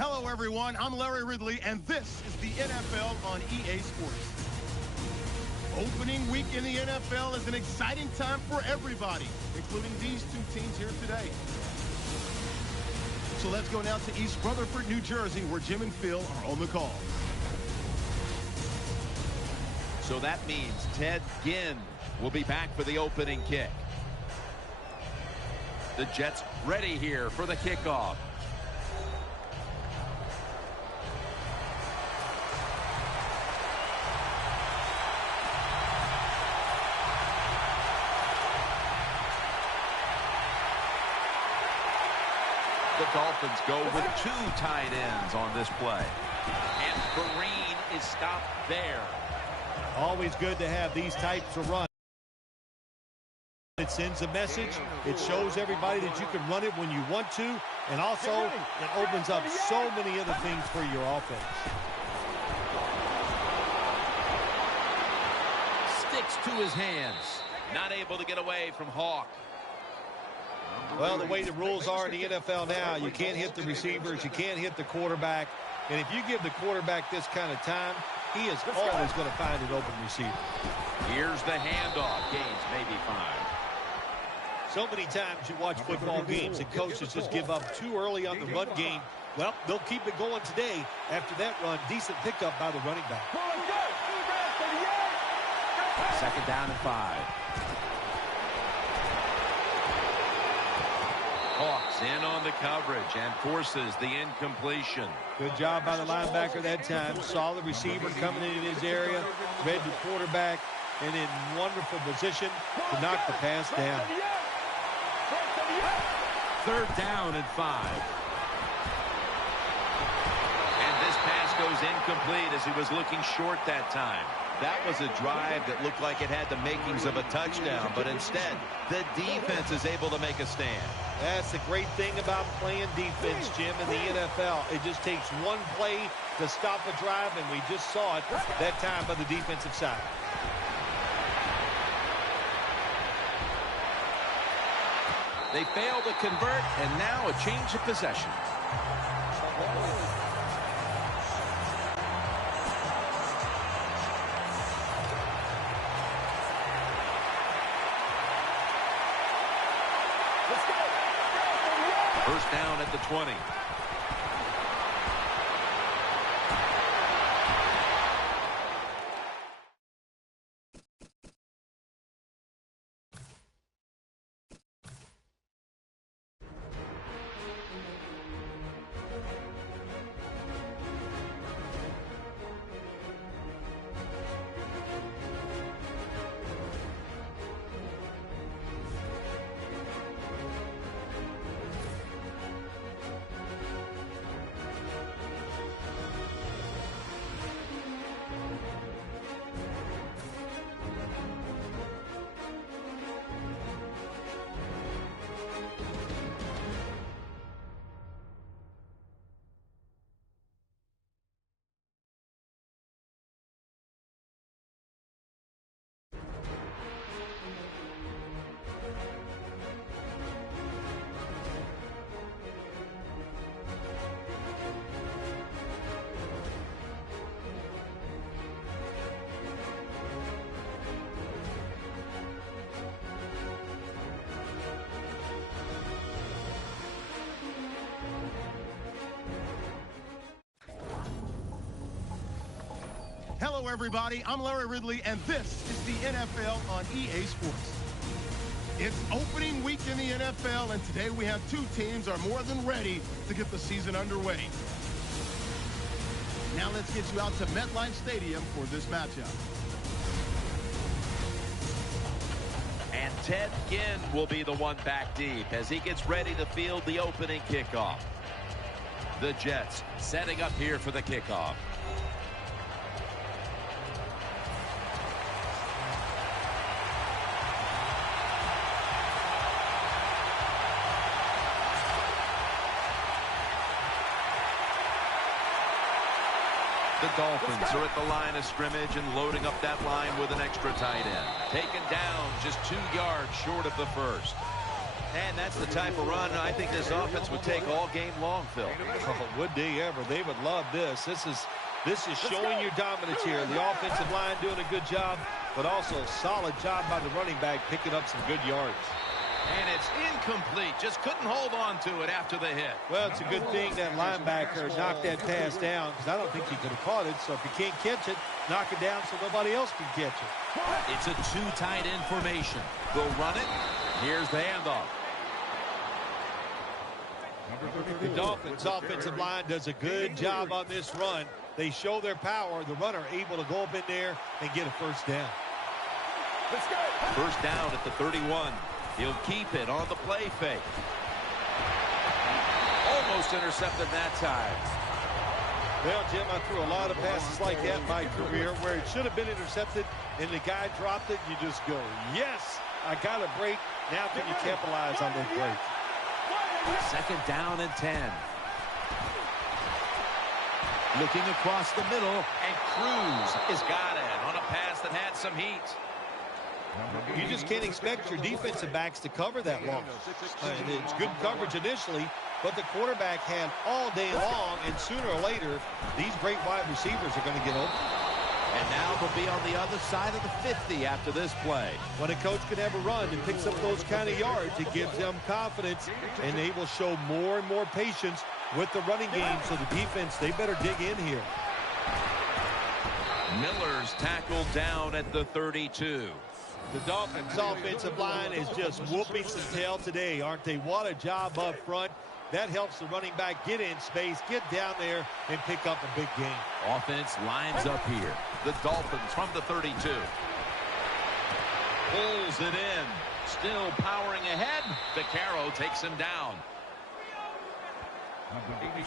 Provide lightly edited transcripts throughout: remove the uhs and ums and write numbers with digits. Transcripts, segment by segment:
Hello, everyone. I'm Larry Ridley, and this is the NFL on EA Sports. Opening week in the NFL is an exciting time for everybody, including these two teams here today. So let's go now to East Rutherford, New Jersey, where Jim and Phil are on the call. So that means Ted Ginn will be back for the opening kick. The Jets ready here for the kickoff. The Dolphins go with two tight ends on this play. And Vereen is stopped there. Always good to have these types of runs. It sends a message. It shows everybody that you can run it when you want to. And also, it opens up so many other things for your offense. Sticks to his hands. Not able to get away from Hawk. Well, the way the rules are in the NFL now, you can't hit the receivers, you can't hit the quarterback. And if you give the quarterback this kind of time, he is always going to find an open receiver. Here's the handoff. Gains maybe 5. So many times you watch football games and coaches just give up too early on the run game. Well, they'll keep it going today. After that run, decent pickup by the running back. Second down and 5. Hawks in on the coverage and forces the incompletion. Good job by the linebacker that time. Saw the receiver coming in his area, read the quarterback, and in wonderful position to knock the pass down. Third down and 5. And this pass goes incomplete as he was looking short that time. That was a drive that looked like it had the makings of a touchdown, but instead, the defense is able to make a stand. That's the great thing about playing defense, Jim, in the NFL. It just takes one play to stop a drive, and we just saw it that time by the defensive side. They fail to convert, and now a change of possession. First down at the 20. Hello, everybody. I'm Larry Ridley, and this is the NFL on EA Sports. It's opening week in the NFL, and today we have two teams are more than ready to get the season underway. Now let's get you out to MetLife Stadium for this matchup. And Ted Ginn will be the one back deep as he gets ready to field the opening kickoff. The Jets setting up here for the kickoff. The Dolphins are at the line of scrimmage and loading up that line with an extra tight end. Taken down just 2 yards short of the first. And that's the type of run I think this offense would take all game long, Phil. Oh, would they ever? They would love this. This is showing your dominance here. The offensive line doing a good job, but also a solid job by the running back picking up some good yards. And it's incomplete. Just couldn't hold on to it after the hit. Well, it's a good thing that linebacker knocked that pass down, because I don't think he could have caught it. So if you can't catch it, knock it down so nobody else can catch it. It's a two tight end formation. They'll run it. Here's the handoff. The Dolphins' offensive line does a good job on this run. They show their power. The runner able to go up in there and get a first down. First down at the 31. He'll keep it on the play fake. Almost intercepted that time. Well, Jim, I threw a lot of passes like that in my career where it should have been intercepted and the guy dropped it. You just go, yes, I got a break. Now can you capitalize on that break? Second down and 10. Looking across the middle, and Cruz has got it on a pass that had some heat. You just can't expect your defensive backs to cover that long. It's good coverage initially, but the quarterback had all day long, and sooner or later, these great wide receivers are going to get open. And now they'll be on the other side of the 50 after this play. When a coach can have a run and picks up those kind of yards, it gives them confidence, and they will show more and more patience with the running game. So the defense, they better dig in here. Miller's tackled down at the 32. The Dolphins' offensive line is just whooping some tail today, aren't they? What a job up front. That helps the running back get in space, get down there, and pick up a big gain. Offense lines up here. The Dolphins from the 32. Pulls it in. Still powering ahead. Vaccaro takes him down.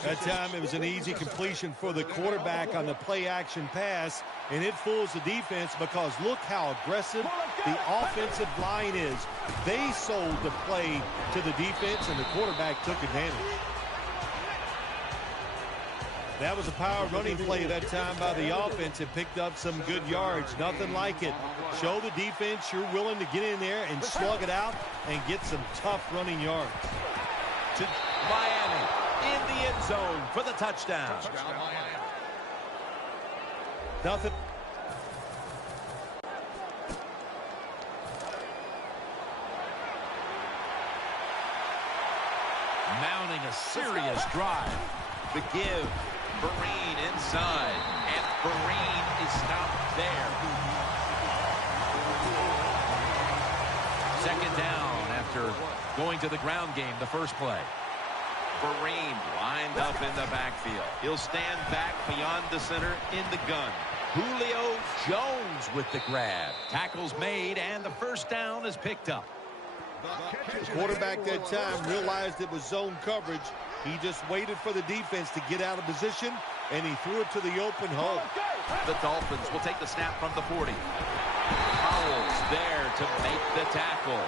That time it was an easy completion for the quarterback on the play-action pass, and it fools the defense because look how aggressive the offensive line is. They sold the play to the defense, and the quarterback took advantage. That was a power running play that time by the offense. It picked up some good yards. Nothing like it. Show the defense you're willing to get in there and slug it out and get some tough running yards. To Miami. In the end zone for the touchdown. Nothing. Mounting a serious drive. The give. Vereen inside. And Vereen is stopped there. Second down after going to the ground game the first play. Vereen lined up in the backfield. He'll stand back beyond the center in the gun. Julio Jones with the grab. Tackles made, and the first down is picked up. The quarterback that time realized it was zone coverage. He just waited for the defense to get out of position, and he threw it to the open hole. The Dolphins will take the snap from the 40. Powell's there to make the tackle.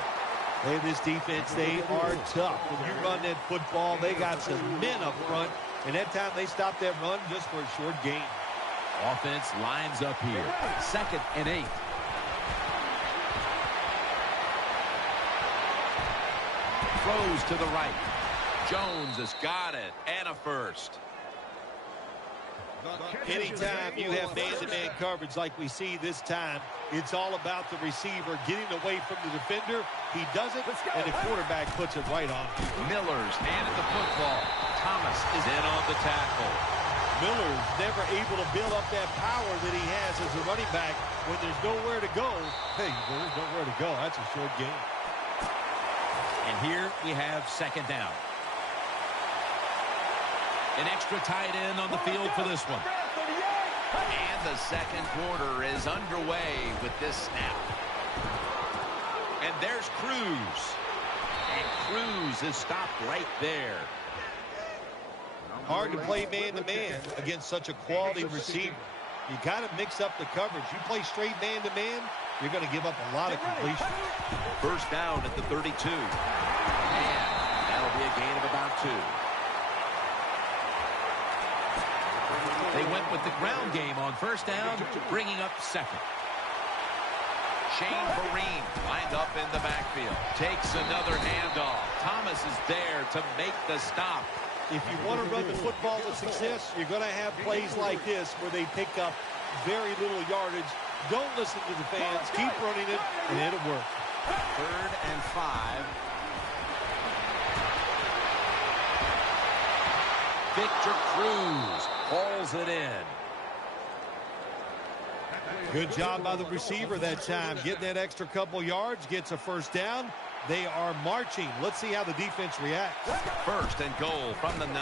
Hey, this defense, they are tough. When you run that football, they got some men up front. And that time they stopped that run just for a short gain. Offense lines up here. 2nd and 8. Throws to the right. Jones has got it. And a first. Anytime you have man-to-man coverage like we see this time, it's all about the receiver getting away from the defender. He does it, and the quarterback puts it right on. Miller's handed the football. Thomas is in on the tackle. Miller's never able to build up that power that he has as a running back when there's nowhere to go. Hey, there's nowhere to go. That's a short game. And here we have second down. An extra tight end on the field for this one. And the second quarter is underway with this snap. And there's Cruz. And Cruz is stopped right there. Hard to play man-to-man against such a quality receiver. You got to mix up the coverage. You play straight man-to-man, you're going to give up a lot of completion. First down at the 32. And that'll be a gain of about 2. They went with the ground game on first down, bringing up second. Shane Vereen lined up in the backfield. Takes another handoff. Thomas is there to make the stop. If you want to run the football with success, you're going to have plays like this where they pick up very little yardage. Don't listen to the fans. Keep running it, and it'll work. 3rd and 5. Victor Cruz hauls it in. Good job by the receiver that time. Getting that extra couple yards, gets a first down. They are marching. Let's see how the defense reacts. 1st and goal from the 9.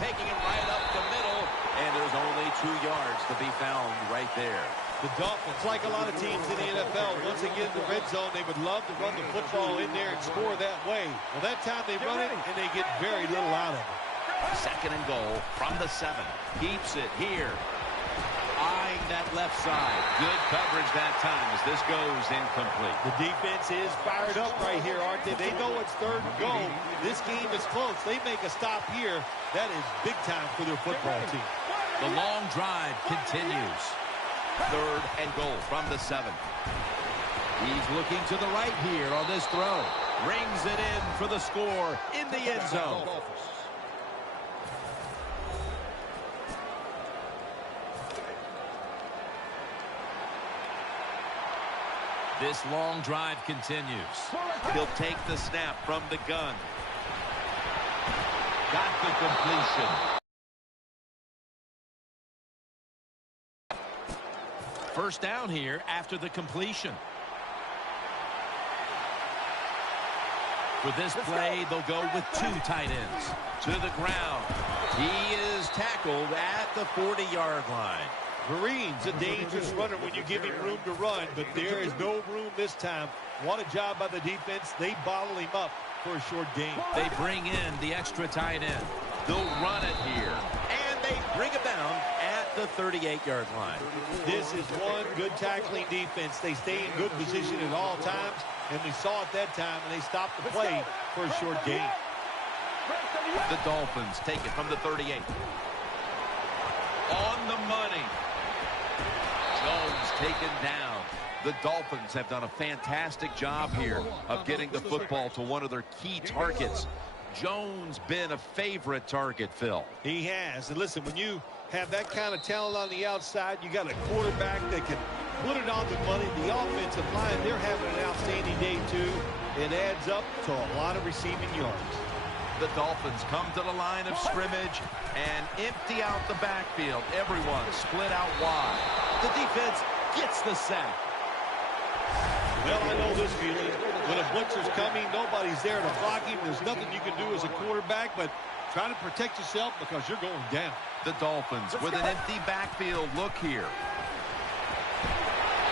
Taking it right up the middle, and there's only 2 yards to be found right there. The Dolphins, like a lot of teams in the NFL, once they get in the red zone, they would love to run the football in there and score that way. Well, that time they run it, and they get very little out of it. 2nd and goal from the 7. Keeps it here. Eyeing that left side. Good coverage that time as this goes incomplete. The defense is fired up right here, aren't they? They know it's 3rd and goal. This game is close. They make a stop here. That is big time for their football team. The long drive continues. 3rd and goal from the 7. He's looking to the right here on this throw. Rings it in for the score in the end zone. This long drive continues. He'll take the snap from the gun. Got the completion. First down here after the completion. For this play, they'll go with 2 tight ends. To the ground. He is tackled at the 40-yard line. Green's a dangerous runner when you give him room to run, but there is no room this time. What a job by the defense. They bottle him up for a short gain. They bring in the extra tight end. They'll run it here. And they bring it down at the 38-yard line. This is one good tackling defense. They stay in good position at all times, and we saw it that time, and they stopped the play for a short gain. The Dolphins take it from the 38. On the money. Jones taken down. The Dolphins have done a fantastic job here of getting the football to one of their key targets. Jones been a favorite target, Phil. He has. And listen, when you have that kind of talent on the outside, you got a quarterback that can put it on the money. The offensive line, they're having an outstanding day too. It adds up to a lot of receiving yards. The Dolphins come to the line of scrimmage and empty out the backfield. Everyone split out wide. The defense gets the sack. Well, I know this feeling. When a blitzer's coming, nobody's there to block him. There's nothing you can do as a quarterback, but try to protect yourself because you're going down. The Dolphins with an empty backfield look here.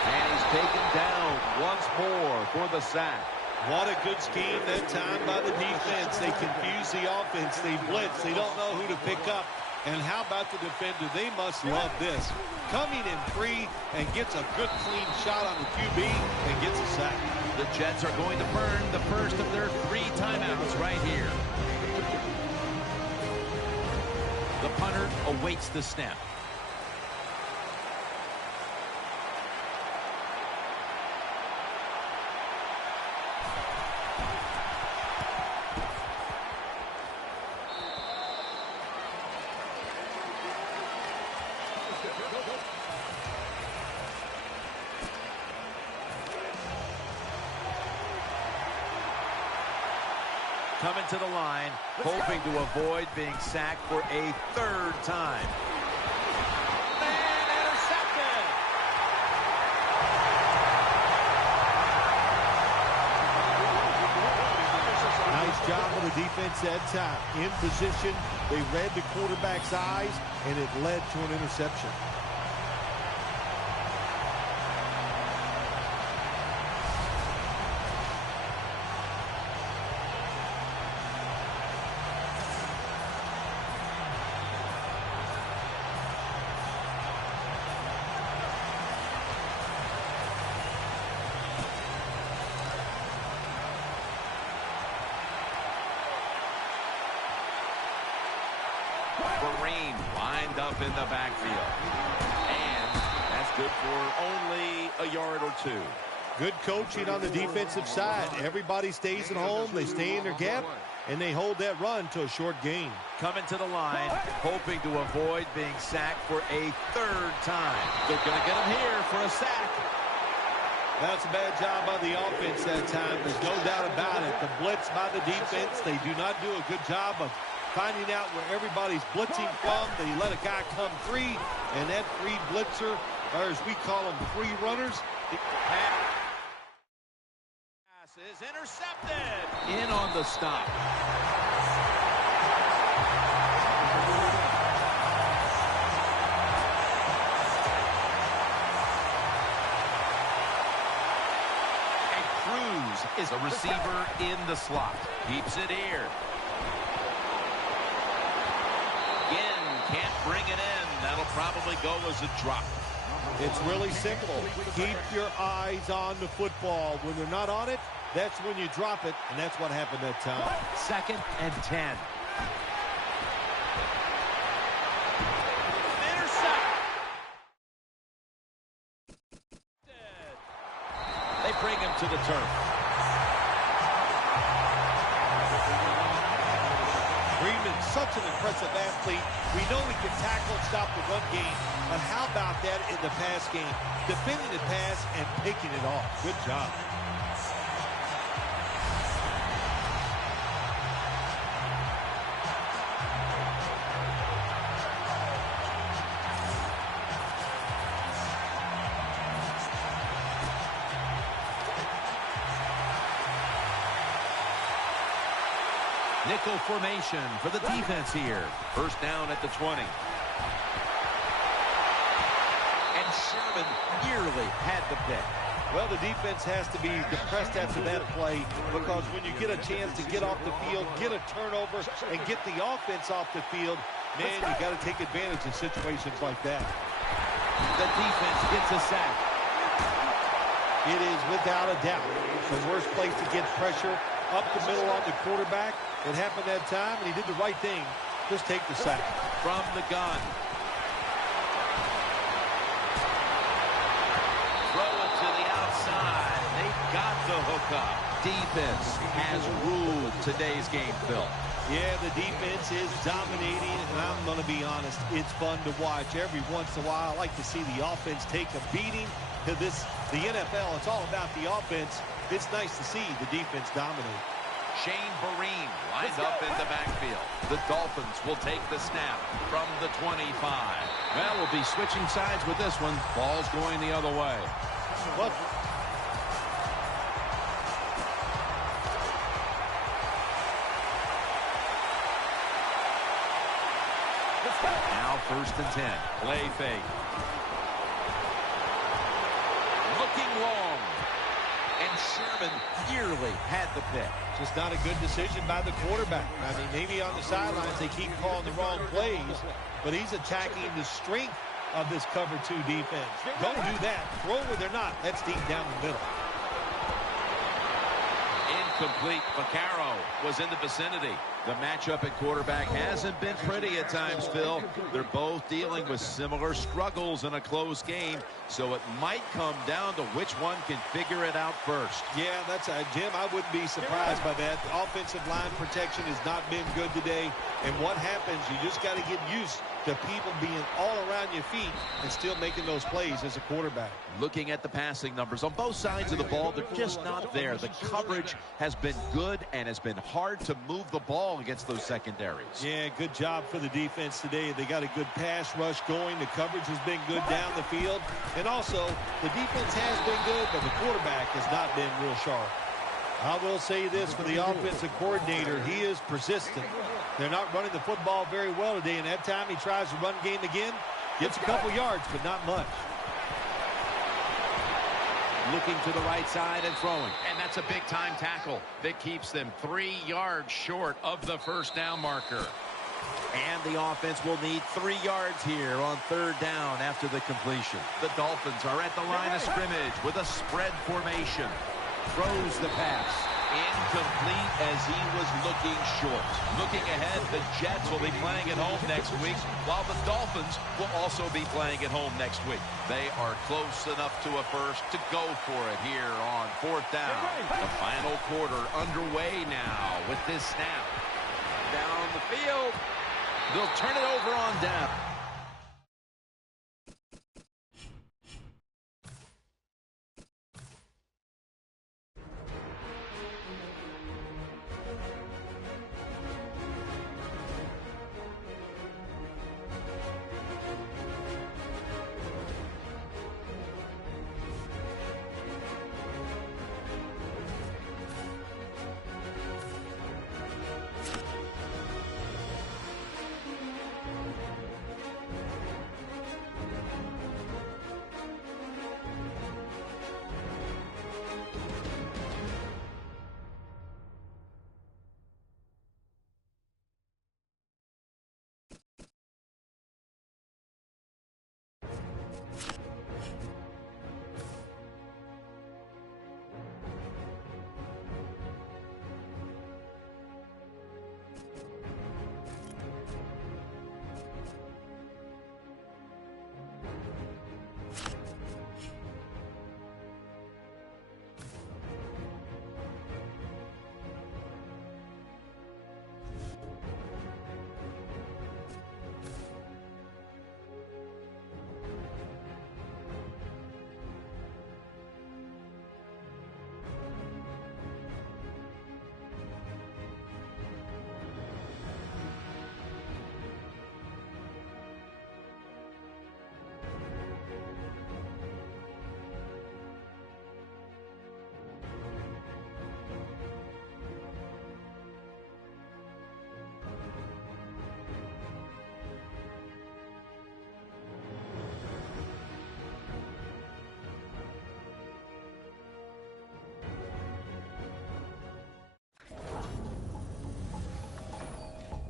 And he's taken down once more for the sack. What a good scheme that time by the defense. They confuse the offense. They blitz. They don't know who to pick up. And how about the defender? They must love this. Coming in free and gets a good clean shot on the QB and gets a sack. The Jets are going to burn the first of their 3 timeouts right here. The punter awaits the snap. Coming to the line, hoping to avoid being sacked for a 3rd time. And intercepted! Nice job of the defense that time. In position, they read the quarterback's eyes, and it led to an interception. Green lined up in the backfield. And that's good for only a yard or 2. Good coaching on the defensive side. Everybody stays at home. They stay in their gap, and they hold that run to a short gain. Coming to the line, hoping to avoid being sacked for a third time. They're going to get him here for a sack. That's a bad job by the offense that time. There's no doubt about it. The blitz by the defense, they do not do a good job of finding out where everybody's blitzing from. They let a guy come free, and that free blitzer, or as we call them, free runners. Pass is intercepted. In on the stop. Is a receiver in the slot. Keeps it here. Again, can't bring it in. That'll probably go as a drop. It's really simple. Keep your eyes on the football. When they're not on it, that's when you drop it, and that's what happened that time. 2nd and 10. Intercept. They bring him to the turf. Freeman's such an impressive athlete. We know he can tackle and stop the run game, but how about that in the pass game? Defending the pass and picking it off. Good job. Nickel formation for the defense here. First down at the 20. And Sherman nearly had the pick. Well, the defense has to be depressed after that play, because when you get a chance to get off the field, get a turnover, and get the offense off the field, man, you got to take advantage in situations like that. The defense gets a sack. It is without a doubt the worst place to get pressure up the middle on the quarterback. It happened that time, and he did the right thing. Just take the sack. From the gun. Throw it to the outside. They got the hookup. Defense has ruled today's game, Phil. Yeah, the defense is dominating, and I'm going to be honest, it's fun to watch. Every once in a while, I like to see the offense take a beating. To the NFL, it's all about the offense. It's nice to see the defense dominate. Shane Vereen lined up in the backfield. The Dolphins will take the snap from the 25. Well, we'll be switching sides with this one. Ball's going the other way. Look. Now 1st and 10. Play fake. Looking long. And Sherman nearly had the pick. Just not a good decision by the quarterback. I mean, maybe on the sidelines they keep calling the wrong plays, but he's attacking the strength of this cover 2 defense. Don't do that. Throw where they're not. That's deep down the middle. Incomplete. Vaccaro was in the vicinity. The matchup at quarterback hasn't been pretty at times, Phil. They're both dealing with similar struggles in a close game, so it might come down to which one can figure it out first. Yeah, that's Jim, I wouldn't be surprised by that. The offensive line protection has not been good today, and what happens, you just got to get used to people being all around your feet and still making those plays as a quarterback. Looking at the passing numbers on both sides of the ball, they're just not there. The coverage has been good and has been hard to move the ball against those secondaries. Yeah, good job for the defense today. They got a good pass rush going. The coverage has been good down the field. And also, the defense has been good, but the quarterback has not been real sharp. I will say this for the offensive coordinator. He is persistent. They're not running the football very well today, and that time he tries to run game again. Gets a couple yards, but not much. Looking to the right side and throwing. And that's a big-time tackle that keeps them 3 yards short of the first down marker. And the offense will need 3 yards here on 3rd down after the completion. The Dolphins are at the line of scrimmage with a spread formation. Throws the pass. Incomplete as he was looking short. Looking ahead, the Jets will be playing at home next week, while the Dolphins will also be playing at home next week. They are close enough to a first to go for it here on 4th down. The final quarter underway now with this snap. Down the field. They'll turn it over on down.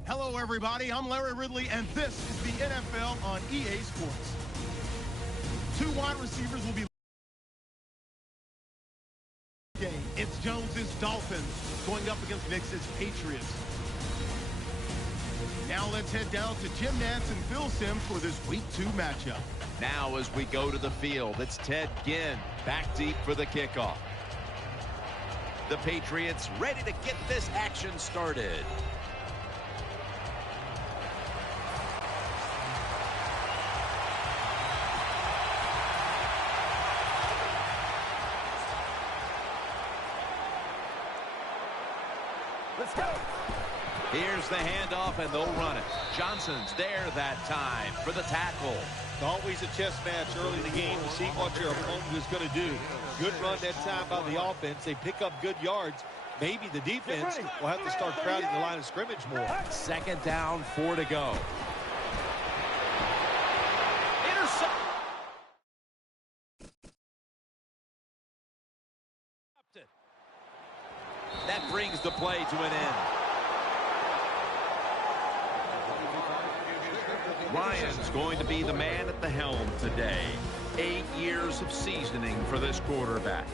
Hello, everybody. I'm Larry Ridley, and this is the NFL on EA Sports. 2 wide receivers will be game. It's Jones's Dolphins going up against Knick's Patriots. Now let's head down to Jim Nantz and Phil Simms for this Week 2 matchup. Now as we go to the field, it's Ted Ginn back deep for the kickoff. The Patriots ready to get this action started. Let's go. Here's the handoff, and they'll run it. Johnson's there that time for the tackle. It's always a chess match early in the game to see what your opponent is going to do. Good run that time by the offense. They pick up good yards. Maybe the defense will have to start crowding the line of scrimmage more. 2nd down, 4 to go. Intercept. That brings the play to an end. Ryan's going to be the man at the helm today. 8 years of seasoning for this quarterback.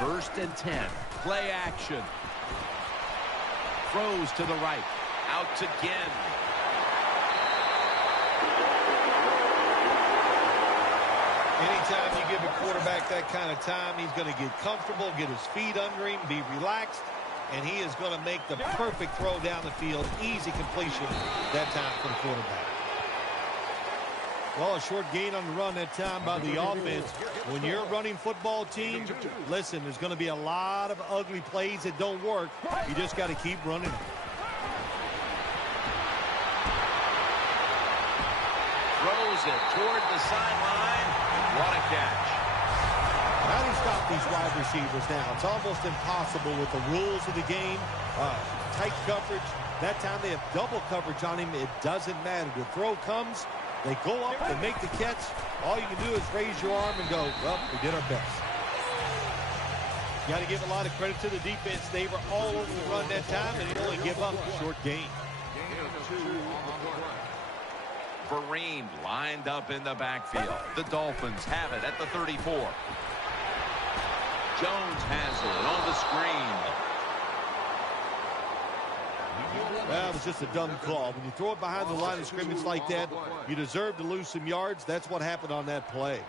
First and 10. Play action. Throws to the right. Out again. Anytime you give a quarterback that kind of time, he's going to get comfortable, get his feet under him, be relaxed, and he is going to make the perfect throw down the field. Easy completion that time for the quarterback. Well, a short gain on the run that time by the offense. When you're a running football team, listen, there's going to be a lot of ugly plays that don't work. You just got to keep running. Throws it toward the sideline. What a catch. How do you stop these wide receivers now? It's almost impossible with the rules of the game. Tight coverage. That time they have double coverage on him. It doesn't matter. The throw comes. They go up, they make the catch. All you can do is raise your arm and go, well, we did our best. Got to give a lot of credit to the defense. They were all over the run that time, and they only give up a short gain. Vereen lined up in the backfield. The Dolphins have it at the 34. Jones has it on the screen. Well, it was just a dumb call. When you throw it behind the line of scrimmage like that, you deserve to lose some yards. That's what happened on that play.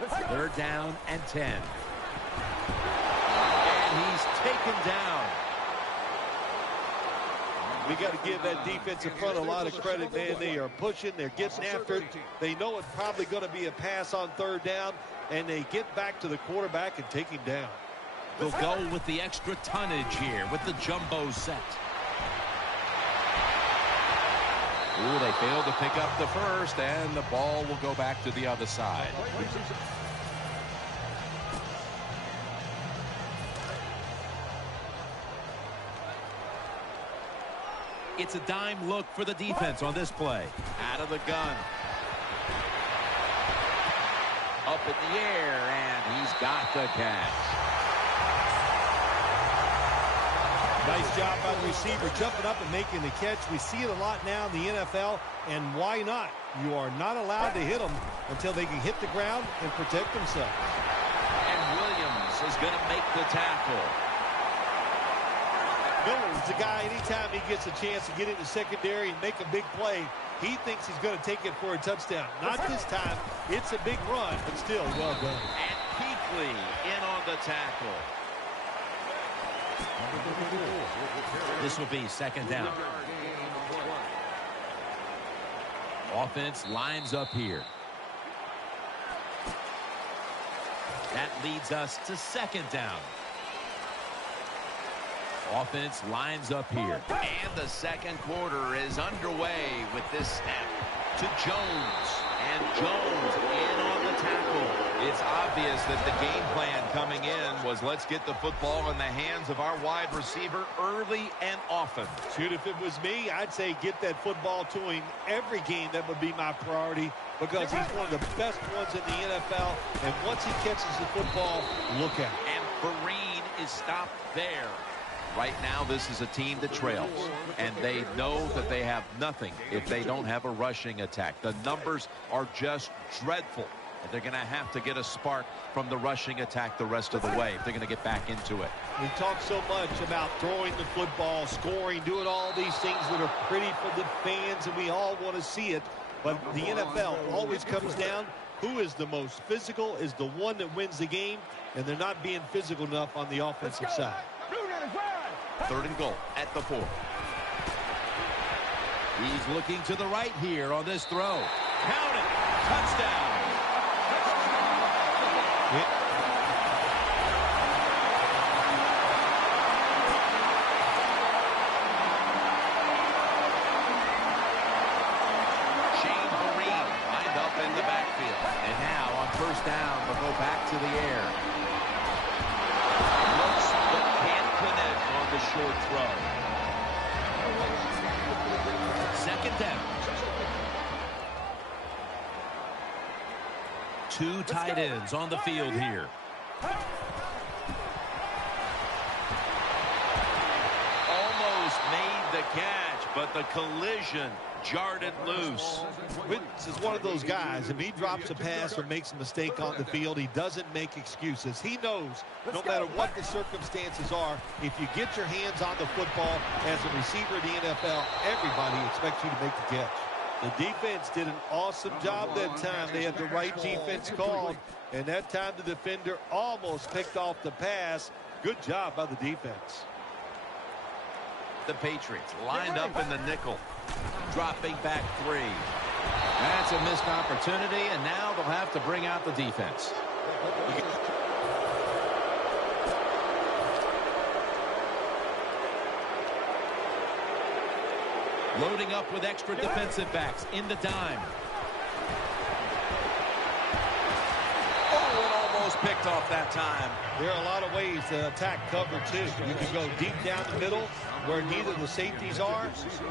3rd down and 10. And he's taken down. We got to give that defensive front a lot of credit, man. They are pushing. They're getting after it. They know it's probably going to be a pass on 3rd down, and they get back to the quarterback and take him down. They'll go with the extra tonnage here with the jumbo set. Ooh, they failed to pick up the first, and the ball will go back to the other side. It's a dime look for the defense on this play. Out of the gun. Up in the air, and he's got the catch. Nice job by the receiver jumping up and making the catch. We see it a lot now in the NFL, and why not? You are not allowed to hit them until they can hit the ground and protect themselves. And Williams is going to make the tackle. Miller's the guy, anytime he gets a chance to get into secondary and make a big play, he thinks he's going to take it for a touchdown. Not this time. It's a big run, but still well done. And Kuechly in on the tackle. This will be 2nd down. Offense lines up here. That leads us to 2nd down. Offense lines up here. And the 2nd quarter is underway with this snap to Jones. And Jones in on the tackle. It's obvious that the game plan coming in was let's get the football in the hands of our wide receiver early and often. Shoot, if it was me, I'd say get that football to him every game. That would be my priority because he's one of the best ones in the NFL. And once he catches the football, look out. And Vereen is stopped there. Right now, this is a team that trails, and they know that they have nothing if they don't have a rushing attack. The numbers are just dreadful, and they're going to have to get a spark from the rushing attack the rest of the way if they're going to get back into it. We talk so much about throwing the football, scoring, doing all these things that are pretty for the fans, and we all want to see it, but the NFL always comes down. Who is the most physical is the one that wins the game, and they're not being physical enough on the offensive side. 3rd and goal at the 4. He's looking to the right here on this throw. Count it. Touchdown. Shane Vereen lined up in the backfield. And now on 1st down, we'll go back to the air. Looks but can't connect on the short throw. 2nd down. 2 tight ends on the field here. Almost made the catch, but the collision jarred it loose. Wentz is one of those guys. If he drops a pass or makes a mistake on the field, he doesn't make excuses. He knows no matter what the circumstances are, if you get your hands on the football as a receiver in the NFL, everybody expects you to make the catch. The defense did an awesome job that time. They had the right defense called, and that time the defender almost picked off the pass. Good job by the defense. The Patriots lined up in the nickel. Dropping back 3. That's a missed opportunity, and now they'll have to bring out the defense. Loading up with extra defensive backs in the dime. Oh, it almost picked off that time. There are a lot of ways to attack cover, too. You can go deep down the middle where neither the safeties are,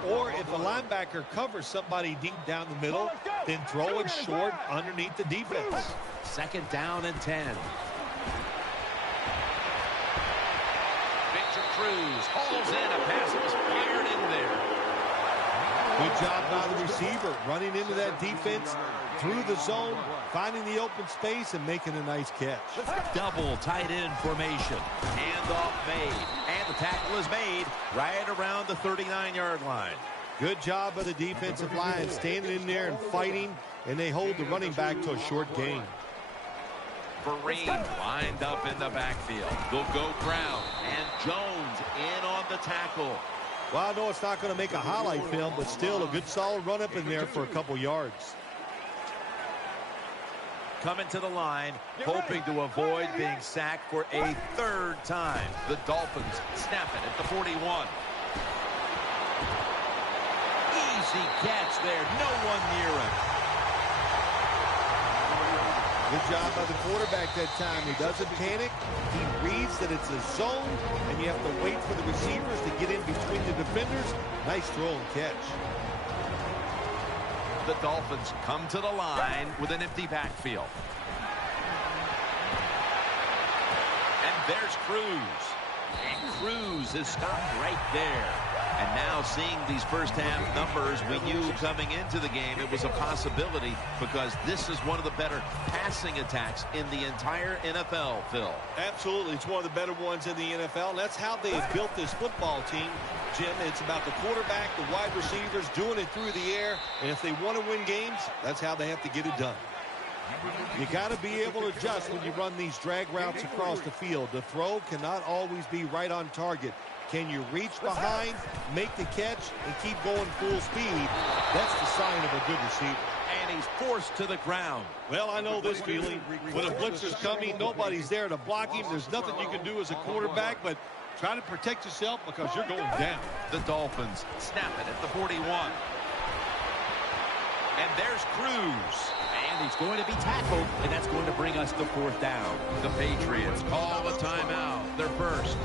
or if a linebacker covers somebody deep down the middle, then throw it short underneath the defense. 2nd down and 10. throws. Hauls in a pass that was fired in there. Good job by the receiver, running into that defense through the zone, finding the open space, and making a nice catch. Double tight end formation. Handoff made. And the tackle is made right around the 39-yard line. Good job by the defensive line, standing in there and fighting, and they hold the running back to a short gain. Vereen lined up in the backfield. They'll go ground. And Jones in on the tackle. Well, I know it's not going to make a highlight film, but still a good solid run up in there for a couple yards. Coming to the line, hoping to avoid being sacked for a third time. The Dolphins snap it at the 41. Easy catch there. No one near him. Good job by the quarterback that time. He doesn't panic. He reads that it's a zone, and you have to wait for the receivers to get in between the defenders. Nice throw and catch. The Dolphins come to the line with an empty backfield. And there's Cruz. And Cruz is stopped right there. And now seeing these first-half numbers, we knew coming into the game it was a possibility because this is one of the better passing attacks in the entire NFL, Phil. Absolutely. It's one of the better ones in the NFL. And that's how they have built this football team, Jim. It's about the quarterback, the wide receivers, doing it through the air. And if they want to win games, that's how they have to get it done. You got to be able to adjust when you run these drag routes across the field. The throw cannot always be right on target. Can you reach behind, make the catch, and keep going full speed? That's the sign of a good receiver. And he's forced to the ground. Well, I know this feeling. When a blitzer's coming, nobody's there to block him. There's nothing you can do as a quarterback, but try to protect yourself because you're going down. The Dolphins snap it at the 41. And there's Cruz. And he's going to be tackled, and that's going to bring us to fourth down. The Patriots call a timeout. They're first.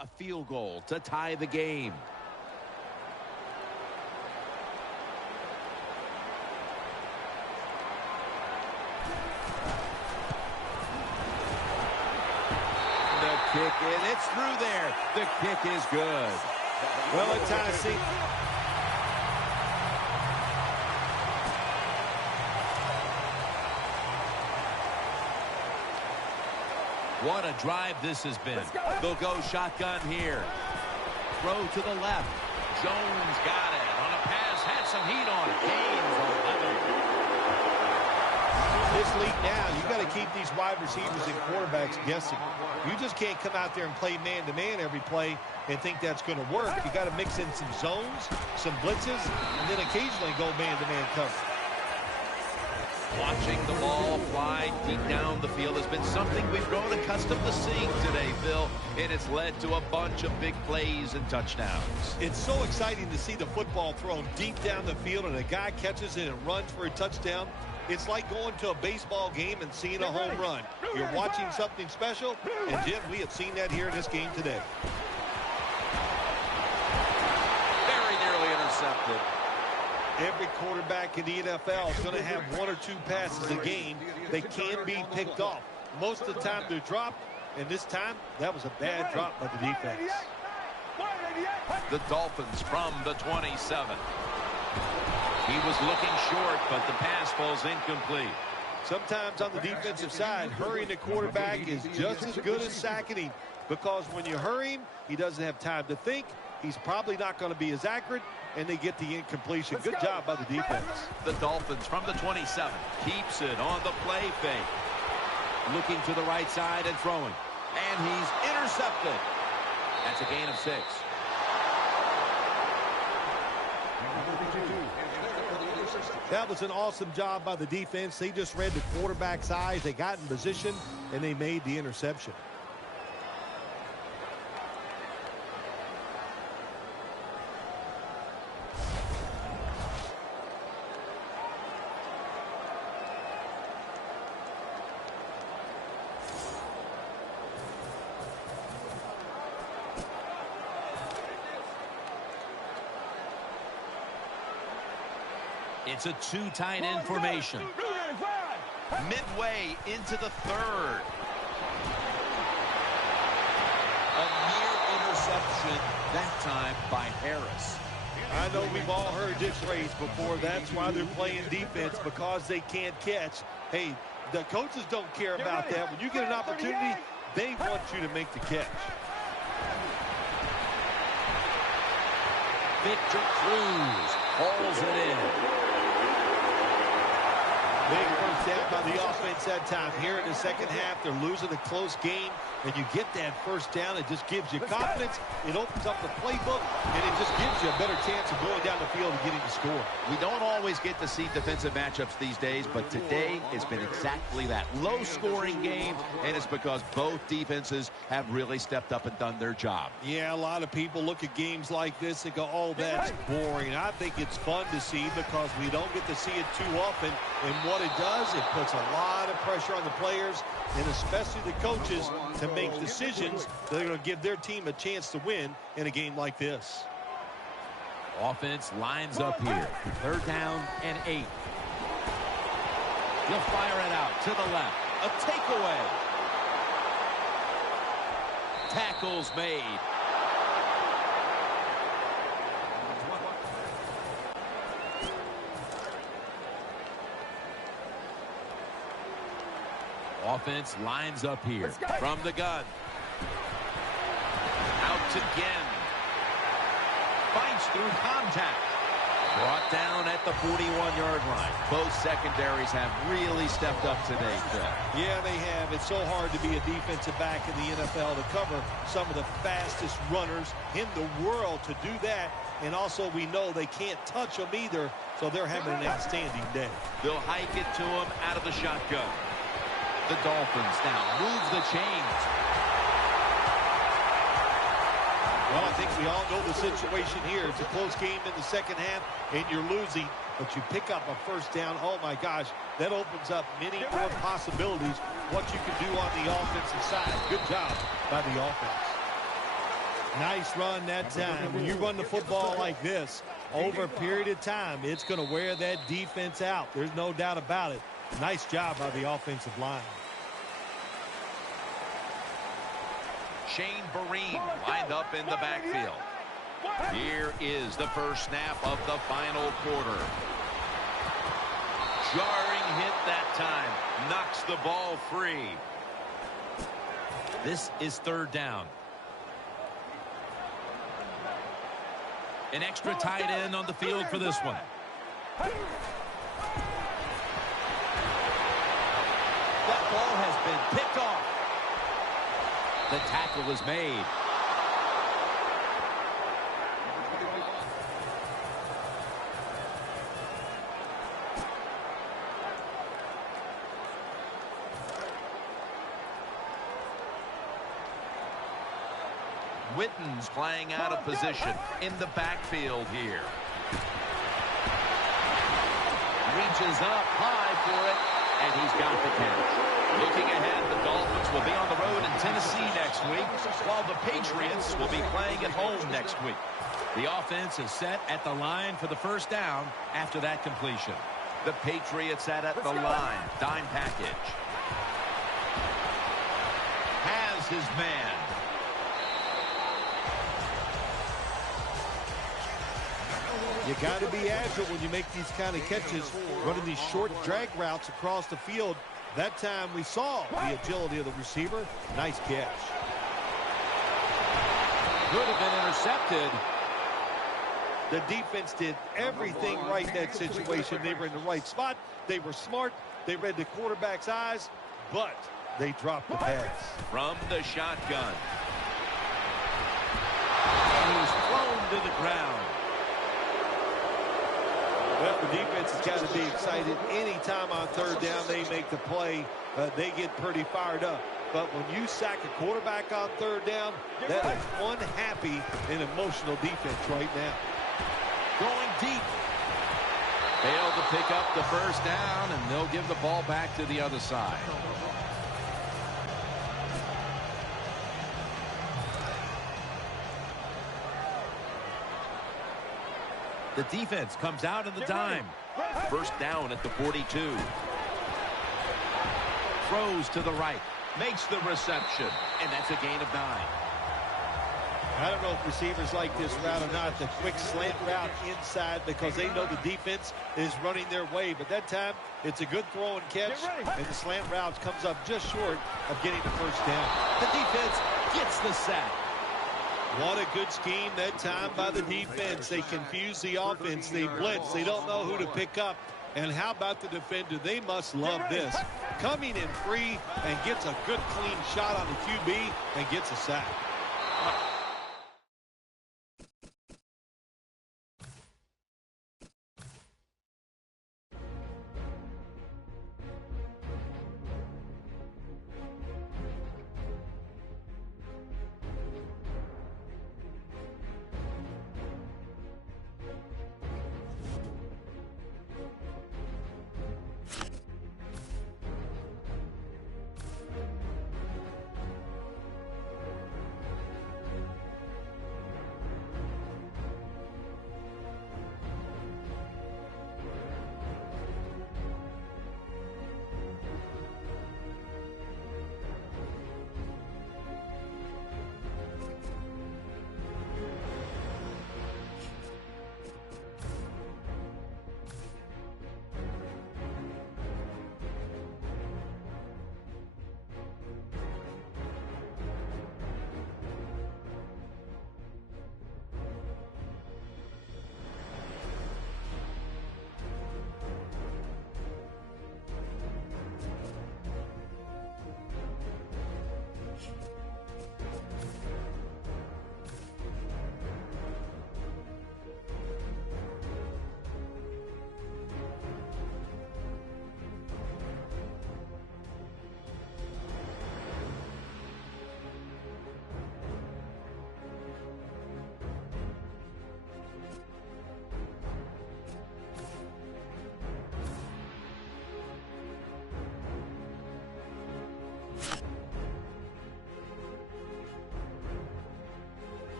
A field goal to tie the game. The kick, and it's through there. The kick is good. Well, at Tennessee. What a drive this has been. They'll go shotgun here. Throw to the left. Jones got it. On a pass, had some heat on it. Gains 11. This league now, you got to keep these wide receivers and quarterbacks guessing. You just can't come out there and play man-to-man every play and think that's going to work. You got to mix in some zones, some blitzes, and then occasionally go man-to-man cover. Watching the ball fly deep down the field has been something we've grown accustomed to seeing today, Phil, and it's led to a bunch of big plays and touchdowns. It's so exciting to see the football thrown deep down the field and a guy catches it and runs for a touchdown. It's like going to a baseball game and seeing a home run. You're watching something special, and Jim, we have seen that here in this game today. Very nearly intercepted. Every quarterback in the NFL is going to have one or two passes a game. They can be picked off. Most of the time they're dropped, and this time that was a bad drop by the defense. The Dolphins from the 27. He was looking short, but the pass falls incomplete. Sometimes on the defensive side, hurrying the quarterback is just as good as sacking him, because when you hurry him, he doesn't have time to think. He's probably not going to be as accurate, and they get the incompletion. Good job by the defense. The Dolphins from the 27 keeps it on the play fake. Looking to the right side and throwing. And he's intercepted. That's a gain of 6. That was an awesome job by the defense. They just read the quarterback's eyes. They got in position, and they made the interception. It's a 2 tight end formation. midway into the third. A near interception, that time by Harris. I know we've all heard this phrase before. That's why they're playing defense, because they can't catch. Hey, the coaches don't care about that. When you get an opportunity, they want you to make the catch. Victor Cruz hauls it in. Big first down by the offense that time. Here in the second half, they're losing a close game, and you get that first down. It just gives you confidence. It opens up the playbook, and it just gives you a better chance of going down the field and getting the score. We don't always get to see defensive matchups these days, but today has been exactly that. Low-scoring game, and it's because both defenses have really stepped up and done their job. Yeah, a lot of people look at games like this and go, oh, that's boring. I think it's fun to see because we don't get to see it too often, and what it does, it puts a lot of pressure on the players and especially the coaches to make decisions that are going to give their team a chance to win in a game like this. Offense lines up here. 3rd down and 8. He'll fire it out to the left. A takeaway. Tackles made. Offense lines up here from the gun. Out again. Fights through contact. Brought down at the 41-yard line. Both secondaries have really stepped up today, Phil. Yeah, they have. It's so hard to be a defensive back in the NFL to cover some of the fastest runners in the world to do that. And also we know they can't touch them either, so they're having an outstanding day. They'll hike it to him out of the shotgun. The Dolphins now move the chains. Well, I think we all know the situation here. It's a close game in the second half, and you're losing, but you pick up a first down. Oh, my gosh, that opens up many more possibilities what you can do on the offensive side. Good job by the offense. Nice run that time. When you run the football like this, over a period of time, it's going to wear that defense out. There's no doubt about it. Nice job by the offensive line. Shane Vereen lined up in the backfield. Here is the first snap of the final quarter. Jarring hit that time. Knocks the ball free. This is 3rd down. An extra tight end on the field for this one. That ball has been picked off. The tackle is made. Witten's playing out of position in the backfield here. Reaches up high for it, and he's got the catch. Looking ahead, the Dolphins will be on the road in Tennessee next week, while the Patriots will be playing at home next week. The offense is set at the line for the first down after that completion. The Patriots set at the line. Dime package. Has his man. You got to be agile when you make these kind of catches, running these short drag routes across the field. That time we saw the agility of the receiver. Nice catch. Could have been intercepted. The defense did everything right in that situation. They were in the right spot. They were smart. They read the quarterback's eyes, but they dropped the pass. From the shotgun. He's thrown to the ground. Well, the defense has got to be excited. Anytime on 3rd down they make the play, they get pretty fired up. But when you sack a quarterback on 3rd down, that is one happy and emotional defense right now. Going deep. Failed to pick up the first down, and they'll give the ball back to the other side. The defense comes out in the dime. First down at the 42. throws to the right. Makes the reception. And that's a gain of 9. I don't know if receivers like this route or not, the quick slant route inside, because they know the defense is running their way. But that time, it's a good throw and catch, and the slant route comes up just short of getting the first down. The defense gets the sack. What a good scheme that time by the defense. They confuse the offense. They blitz. They don't know who to pick up. And how about the defender? They must love this. Coming in free and gets a good clean shot on the QB and gets a sack.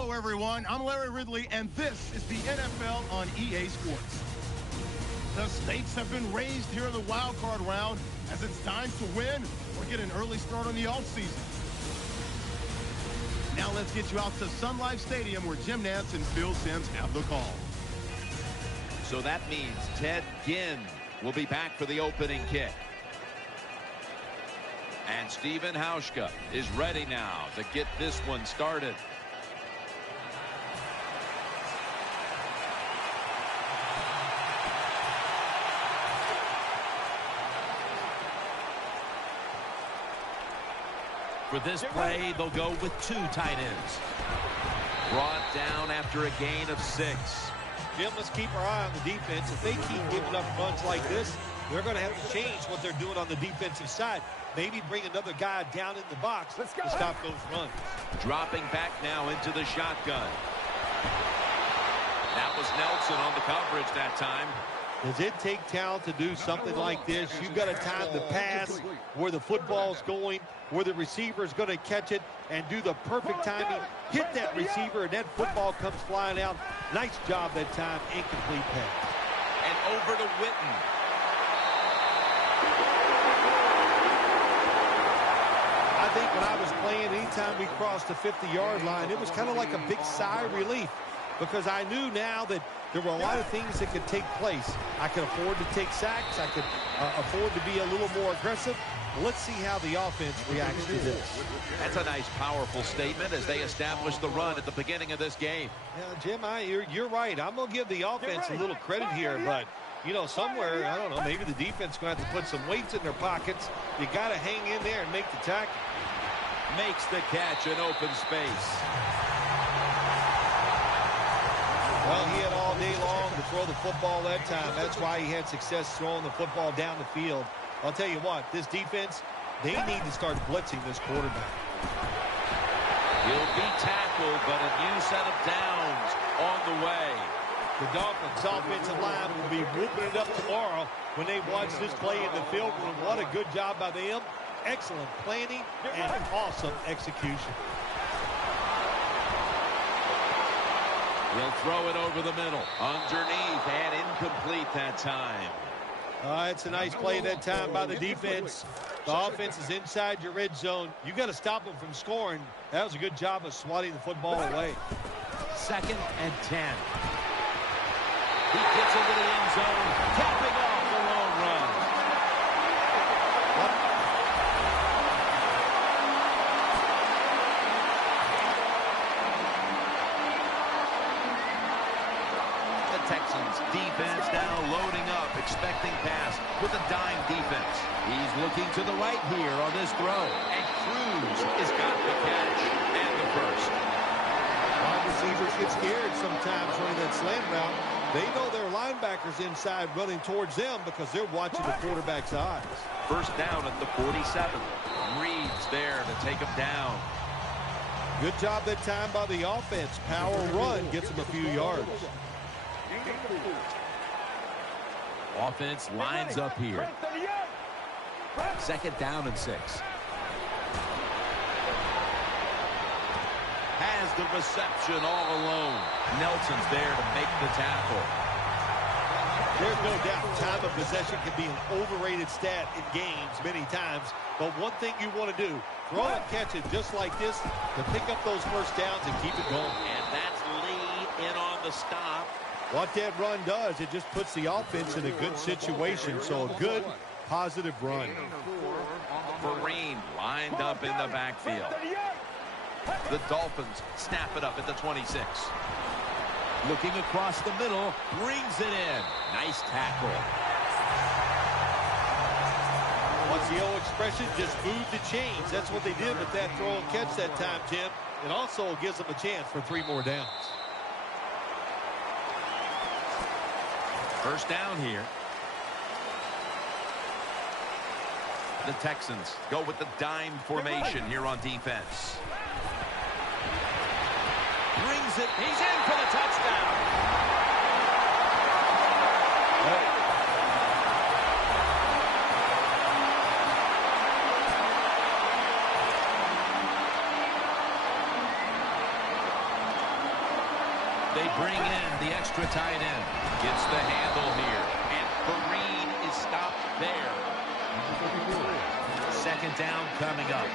Hello, everyone. I'm Larry Ridley, and this is the NFL on EA Sports. The stakes have been raised here in the wild card round as it's time to win or get an early start on the offseason. Now let's get you out to Sun Life Stadium where Jim Nantz and Phil Simms have the call. So that means Ted Ginn will be back for the opening kick. And Stephen Hauschka is ready now to get this one started. For this play, they'll go with 2 tight ends. Brought down after a gain of 6. Jim, let's keep our eye on the defense. If they keep giving up runs like this, they're going to have to change what they're doing on the defensive side. Maybe bring another guy down in the box to stop those runs. Dropping back now into the shotgun. That was Nelson on the coverage that time. Does it take talent to do something like this? You've got to time the pass where the football's going, where the receiver's going to catch it, and do the perfect timing. Hit that receiver, and that football comes flying out. Nice job that time. Incomplete pass. And over to Witten. I think when I was playing, anytime we crossed the 50-yard line, it was kind of like a big sigh of relief because I knew now that there were a lot of things that could take place. I could afford to take sacks. I could afford to be a little more aggressive. Let's see how the offense reacts to this. That's a nice, powerful statement as they establish the run at the beginning of this game. Yeah, Jim, you're right. I'm going to give the offense a little credit here, but, you know, somewhere, I don't know, maybe the defense is going to have to put some weights in their pockets. You got to hang in there and make the tackle. Makes the catch in open space. Well, he had all day long to throw the football that time. That's why he had success throwing the football down the field. I'll tell you what, this defense, they need to start blitzing this quarterback. He'll be tackled, but a new set of downs on the way. The Dolphins' offensive line will be whooping it up tomorrow when they watch this play in the field room. What a good job by them. Excellent planning and awesome execution. He'll throw it over the middle. Underneath and incomplete that time. It's a nice play that time by the defense. The offense is inside your red zone. You got to stop them from scoring. That was a good job of swatting the football away. 2nd and 10. He gets into the end zone, capping off the long run. Texans defense now loading up, expecting pass with a dime defense. He's looking to the right here on this throw. And Cruz has got the catch and the first. Wide receivers get scared sometimes running that slant route. They know their linebackers inside running towards them because they're watching the quarterback's eyes. First down at the 47. Reed's there to take him down. Good job that time by the offense. Power run gets them a few yards. Offense lines up here. 2nd down and 6. Has the reception all alone. Nelson's there to make the tackle. There's no doubt time of possession can be an overrated stat in games many times. But one thing you want to do, throw and catch it just like this to pick up those first downs and keep it going. And that's Lee in on the stop. What that run does, it just puts the offense in a good situation. So a good, positive run. Vereen lined up in the backfield. The Dolphins snap it up at the 26. Looking across the middle, brings it in. Nice tackle. What's the old expression? Just move the chains. That's what they did with that throw and catch that time, Jim. It also gives them a chance for 3 more downs. First down here. The Texans go with the dime formation here on defense. Brings it. He's in for the touchdown. They bring in the extra tight end. Gets the handle here. And Vereen is stopped there. Second down coming up.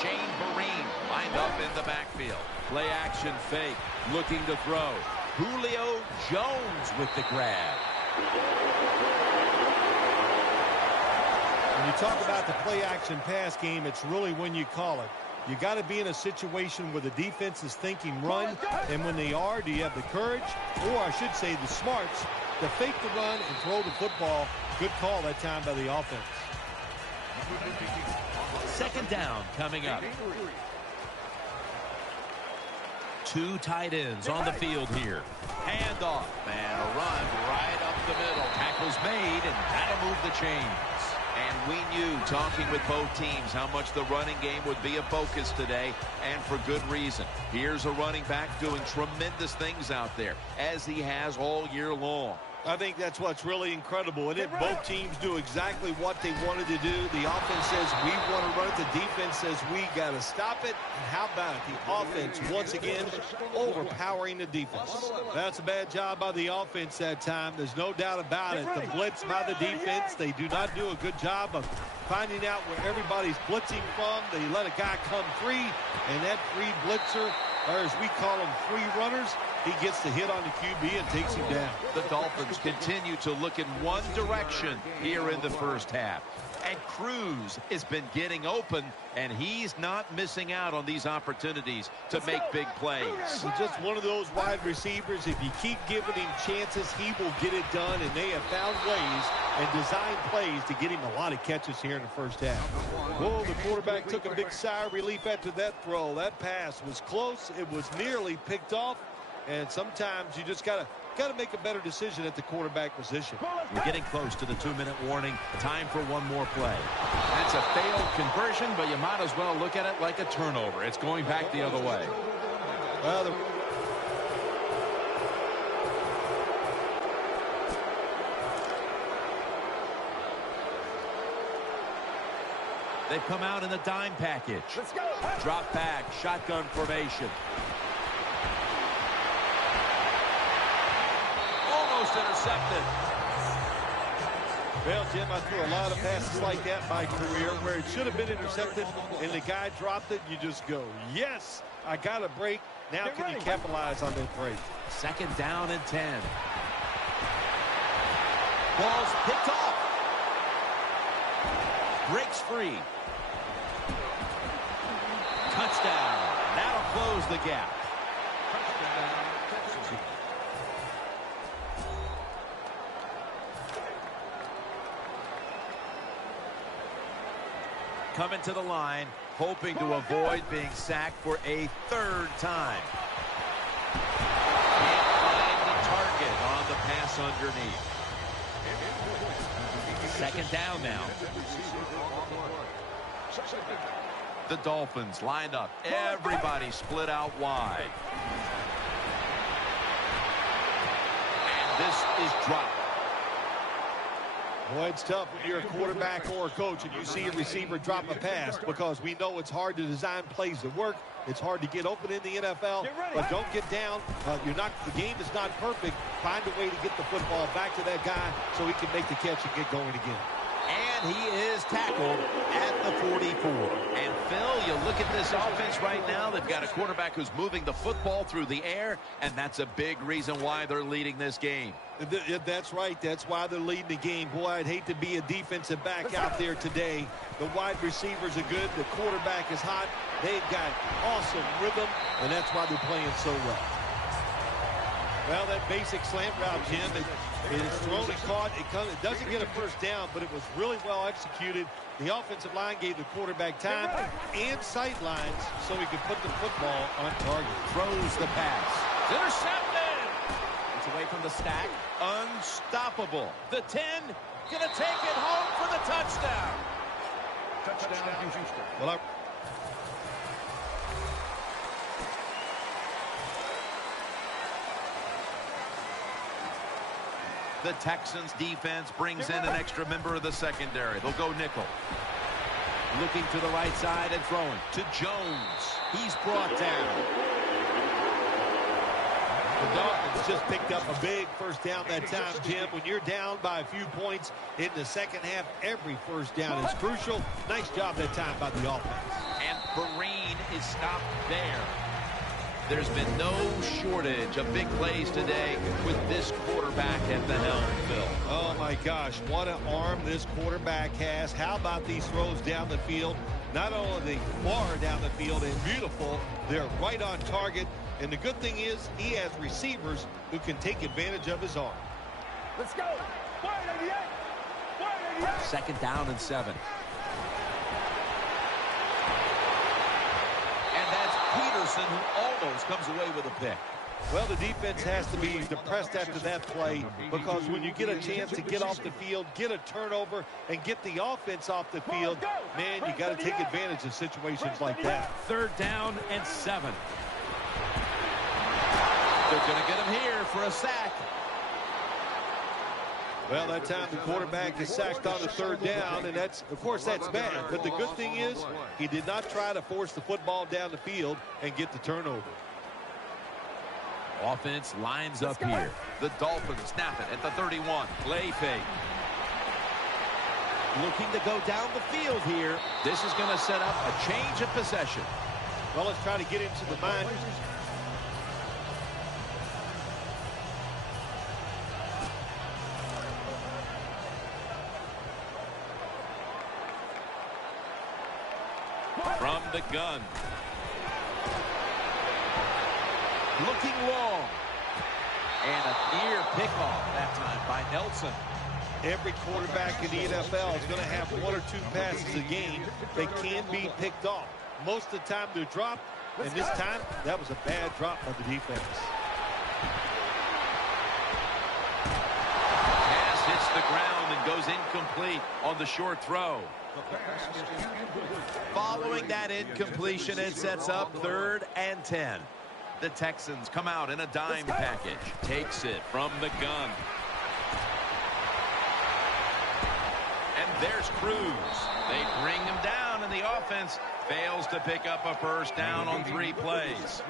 Shane Vereen lined up in the backfield. Play action fake. Looking to throw. Julio Jones with the grab. When you talk about the play-action pass game, it's really when you call it. You got to be in a situation where the defense is thinking run, and when they are, do you have the courage, or I should say the smarts, to fake the run and throw the football? Good call that time by the offense. Second down coming up. Two tight ends on the field here. Handoff, and a run right up the middle. Tackle's made, and that'll move the chains. And we knew, talking with both teams, how much the running game would be a focus today, and for good reason. Here's a running back doing tremendous things out there, as he has all year long. I think that's what's really incredible. And it, both teams do exactly what they wanted to do. The offense says we want to run it. The defense says we got to stop it. And how about it? The offense, once again, overpowering the defense. That's a bad job by the offense that time. There's no doubt about it. The blitz by the defense, they do not do a good job of finding out where everybody's blitzing from. They let a guy come free, and that free blitzer, or as we call them, free runners, he gets the hit on the QB and takes him down. The Dolphins continue to look in one direction here in the first half. And Cruz has been getting open, and he's not missing out on these opportunities to make big plays. He's just one of those wide receivers. If you keep giving him chances, he will get it done, and they have found ways and designed plays to get him a lot of catches here in the first half. Whoa, the quarterback took a big sigh of relief after that throw. That pass was close. It was nearly picked off, and sometimes you just got to make a better decision at the quarterback position. We're getting close to the 2-minute warning. Time for one more play. That's a failed conversion, but you might as well look at it like a turnover. It's going back the other way. Well, they've come out in the dime package. Drop back, shotgun formation. Almost intercepted. Well, Jim, I threw a lot of passes like that in my career where it should have been intercepted and the guy dropped it. You just go, yes, I got a break. Now can you capitalize on that break? Second down and 10. Ball's picked off. Breaks free. Touchdown. That'll close the gap. Coming to the line, hoping to avoid being sacked for a third time. Can't find the target on the pass underneath. Second down now. The Dolphins lined up. Everybody split out wide. And this is dropped. Boy, it's tough when you're a quarterback or a coach and you see a receiver drop a pass, because we know it's hard to design plays that work. It's hard to get open in the NFL, but don't get down. The game is not perfect. Find a way to get the football back to that guy so he can make the catch and get going again. And he is tackled at the 44. And Phil, you look at this offense right now, they've got a quarterback who's moving the football through the air, and that's a big reason why they're leading this game. That's right. That's why they're leading the game. Boy, I'd hate to be a defensive back out there today. The wide receivers are good. The quarterback is hot. They've got awesome rhythm, and that's why they're playing so well. Well, that basic slant route, Jim, it's thrown and caught. It doesn't get a first down, but it was really well executed. The offensive line gave the quarterback time and sight lines so he could put the football on target. Throws the pass. Intercepted! It's away from the stack. Unstoppable. The 10 going to take it home for the touchdown. Touchdown, Houston. Well, The Texans defense brings in an extra member of the secondary. They'll go nickel. Looking to the right side and throwing to Jones. He's brought down. The Dolphins just picked up a big first down that time, Jim. When you're down by a few points in the second half, every first down is crucial. Nice job that time by the offense. And Vereen is stopped there. There's been no shortage of big plays today with this quarterback at the helm, Phil. Oh, my gosh, what an arm this quarterback has. How about these throws down the field? Not only are they far down the field and beautiful, they're right on target. And the good thing is he has receivers who can take advantage of his arm. Let's go. 488. Second down and 7. And that's Peterson who almost comes away with a pick. Well, the defense has to be depressed after that play, because when you get a chance to get off the field, get a turnover, and get the offense off the field, man, you got to take advantage of situations like that. Third down and 7. They're going to get him here for a sack. Well, that time the quarterback is sacked on the third down, and that's, of course, that's bad. But the good thing is he did not try to force the football down the field and get the turnover. Offense lines up here. The Dolphins snap it at the 31. Play fake. Looking to go down the field here. This is going to set up a change of possession. Well, let's try to get into the mind. From the gun. Looking long. And a near pickoff that time by Nelson. Every quarterback in the NFL is going to have 1 or 2 passes a game that can be picked off. Most of the time they're dropped, and this time that was a bad drop by the defense. Pass hits the ground and goes incomplete on the short throw. Following that incompletion, it sets up 3rd and 10. The Texans come out in a dime package. Takes it from the gun. And there's Cruz. They bring him down, and the offense fails to pick up a first down on 3 plays.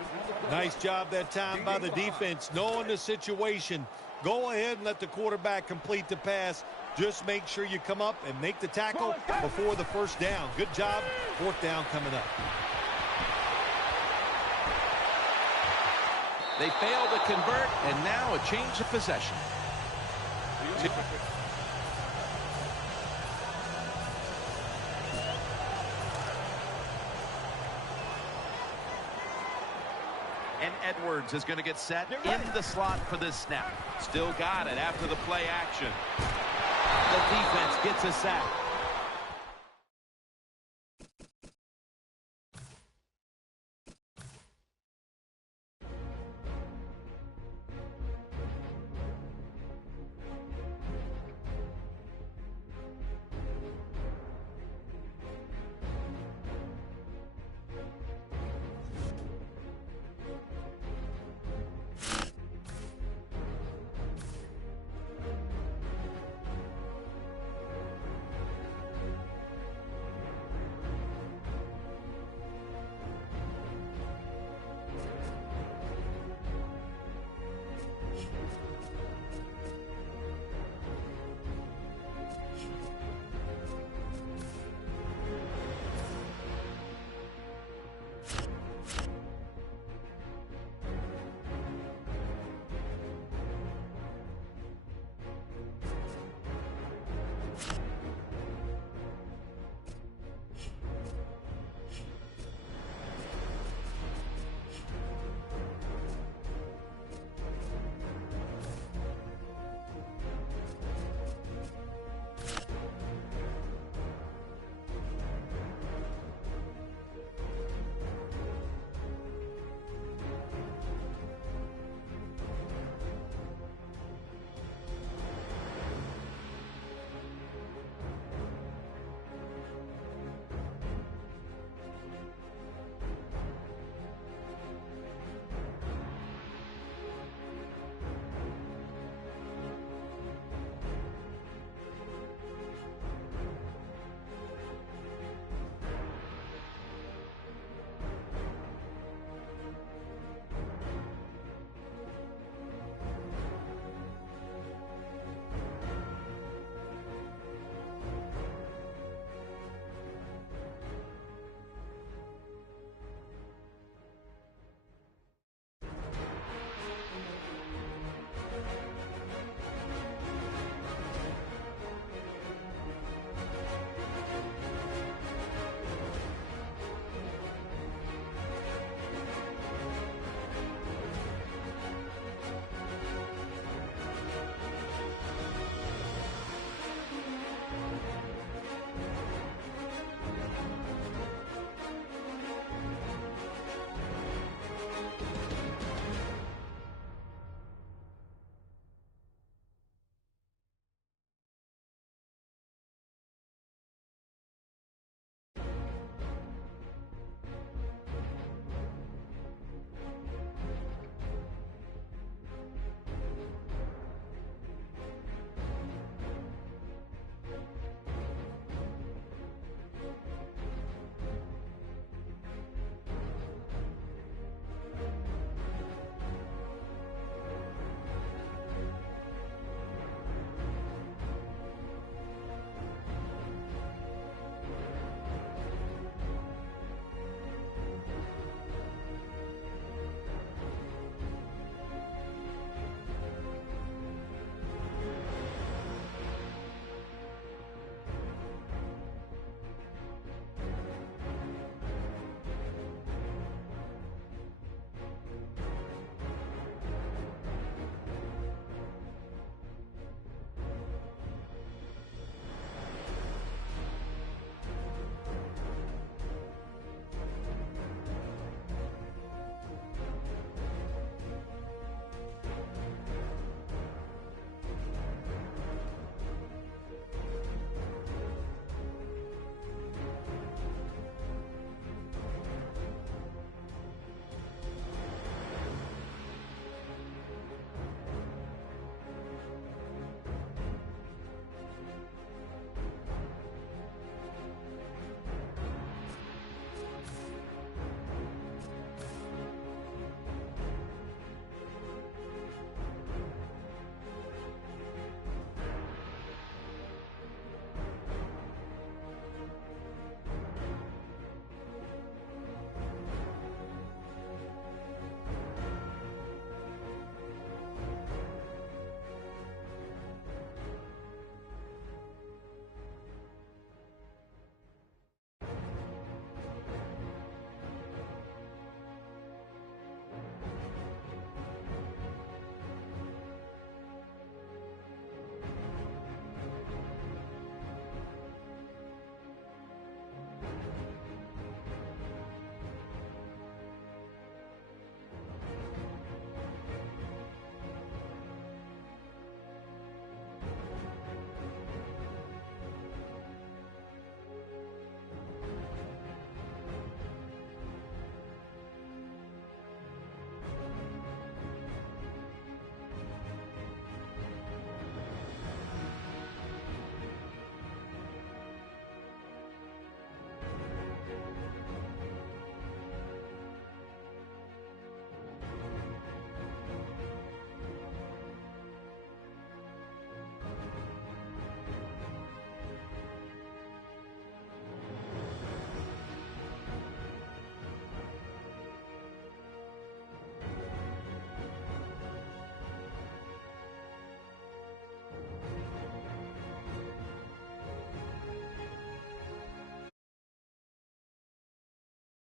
Nice job that time by the defense. Knowing the situation, go ahead and let the quarterback complete the pass. Just make sure you come up and make the tackle before the first down. Good job. 4th down coming up. They fail to convert, and now a change of possession. And Edwards is going to get set in the slot for this snap. Still got it after the play action. The defense gets a sack.